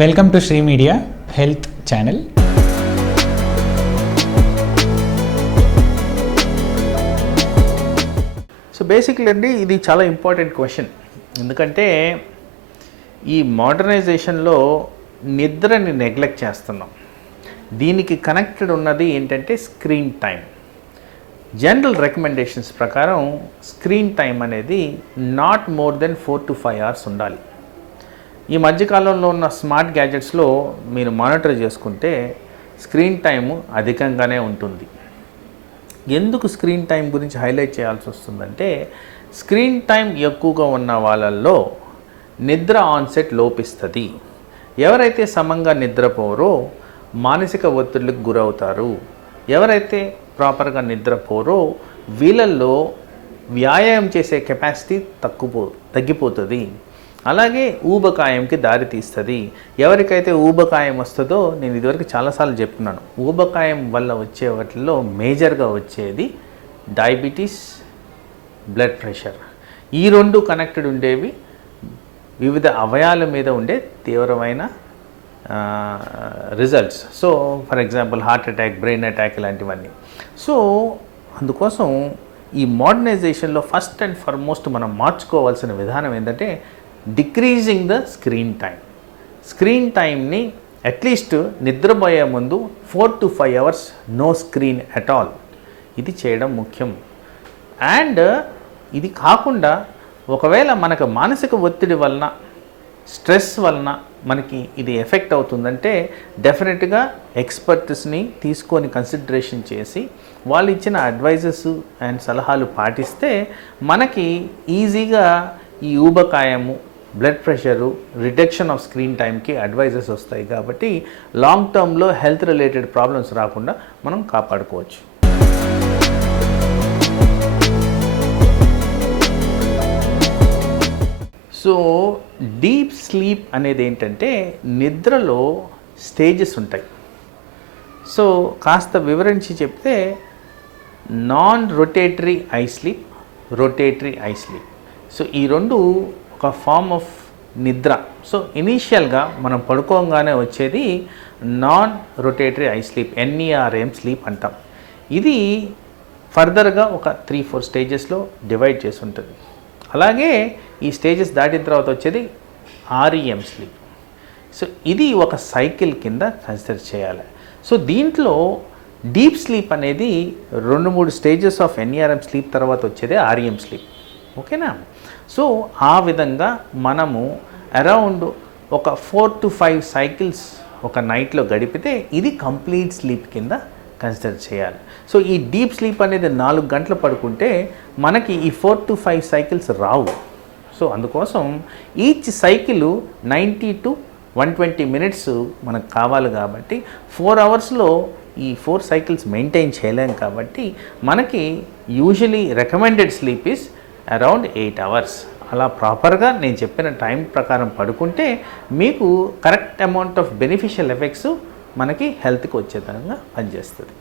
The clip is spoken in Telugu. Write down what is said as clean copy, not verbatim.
Welcome to Sri media health channel. So basically అండి ఇది చాలా ఇంపార్టెంట్ క్వశ్చన్. ఎందుకంటే ఈ మోడర్నైజేషన్లో నిద్రని నెగ్లెక్ట్ చేస్తున్నాం. దీనికి కనెక్టెడ్ ఉన్నది ఏంటంటే స్క్రీన్ టైం. జనరల్ రికమెండేషన్స్ ప్రకారం స్క్రీన్ టైం అనేది not more than 4 to 5 hours ఉండాలి. ఈ మధ్యకాలంలో ఉన్న స్మార్ట్ గ్యాజెట్స్లో మీరు మానిటర్ చేసుకుంటే స్క్రీన్ టైము అధికంగానే ఉంటుంది. ఎందుకు స్క్రీన్ టైం గురించి హైలైట్ చేయాల్సి వస్తుందంటే, స్క్రీన్ టైం ఎక్కువగా ఉన్న వాళ్ళల్లో నిద్ర ఆన్సెట్ లోపిస్తుంది. ఎవరైతే సమంగా నిద్రపోరో మానసిక ఒత్తిడికి గురవుతారు. ఎవరైతే ప్రాపర్గా నిద్రపోరో వీళ్ళల్లో వ్యాయామం చేసే కెపాసిటీ తగ్గిపోతుంది. అలాగే ఊబకాయంకి దారి తీస్తుంది. ఎవరికైతే ఊబకాయం వస్తుందో, నేను ఇదివరకు చాలాసార్లు చెప్తున్నాను, ఊబకాయం వల్ల వచ్చే వాటిల్లో మేజర్గా వచ్చేది డయాబెటీస్, బ్లడ్ ప్రెషర్. ఈ రెండు కనెక్టెడ్ ఉండేవి వివిధ అవయాల మీద ఉండే తీవ్రమైన results. So for example heart attack, brain attack ఇలాంటివన్నీ. సో అందుకోసం ఈ మోడర్నైజేషన్లో ఫస్ట్ అండ్ ఫార్మోస్ట్ మనం మార్చుకోవాల్సిన విధానం ఏంటంటే decreasing the screen time. Screen టైంని అట్లీస్ట్ నిద్రపోయే ముందు 4 to 5 hours no screen at all. ఇది చేయడం ముఖ్యం. అండ్ ఇది కాకుండా ఒకవేళ మనకు మానసిక ఒత్తిడి వలన, స్ట్రెస్ వలన మనకి ఇది ఎఫెక్ట్ అవుతుందంటే డెఫినెట్గా ఎక్స్పర్ట్స్ని తీసుకొని కన్సిడరేషన్ చేసి వాళ్ళు ఇచ్చిన అడ్వైజెస్ అండ్ సలహాలు పాటిస్తే మనకి ఈజీగా ఈ ఊబకాయము, blood pressure, reduction of screen టైంకి అడ్వైజెస్ వస్తాయి. కాబట్టి లాంగ్ టర్మ్లో హెల్త్ రిలేటెడ్ ప్రాబ్లమ్స్ రాకుండా మనం కాపాడుకోవచ్చు. సో డీప్ స్లీప్ అనేది ఏంటంటే నిద్రలో స్టేజెస్ ఉంటాయి. సో కాస్త వివరించి చెప్తే non rotatory I sleep, rotatory I sleep. So ఈ రెండు ఒక ఫార్మ్ ఆఫ్ నిద్ర. సో ఇనీషియల్గా మనం పడుకోగానే వచ్చేది non rotatory I sleep, NERM sleep అంటాం. ఇది ఫర్దర్గా ఒక 3-4 స్టేజెస్లో డివైడ్ చేసి ఉంటుంది. అలాగే ఈ స్టేజెస్ దాటిన తర్వాత వచ్చేది REM స్లీప్. సో ఇది ఒక సైకిల్ కింద కన్సిడర్ చేయాలి. సో దీంట్లో డీప్ స్లీప్ అనేది 2-3 స్టేజెస్ ఆఫ్ NERM స్లీప్ తర్వాత వచ్చేదే REM స్లీప్. ఓకేనా? సో ఆ విధంగా మనము అరౌండ్ ఒక 4 to 5 సైకిల్స్ ఒక నైట్లో గడిపితే ఇది కంప్లీట్ స్లీప్ కింద కన్సిడర్ చేయాలి. సో ఈ డీప్ స్లీప్ అనేది 4 గంటలు పడుకుంటే మనకి ఈ 4 to 5 సైకిల్స్ రావు. సో అందుకోసం ఈచ్ సైకిల్ 90 to 120 minutes మనకు కావాలి. కాబట్టి 4 hours ఈ 4 సైకిల్స్ మెయింటైన్ చేయలేం. కాబట్టి మనకి usually recommended sleep is around 8 hours. అలా ప్రాపర్గా నేను చెప్పిన టైం ప్రకారం పడుకుంటే మీకు correct amount of beneficial effects మనకి హెల్త్కి వచ్చే విధంగా పనిచేస్తుంది.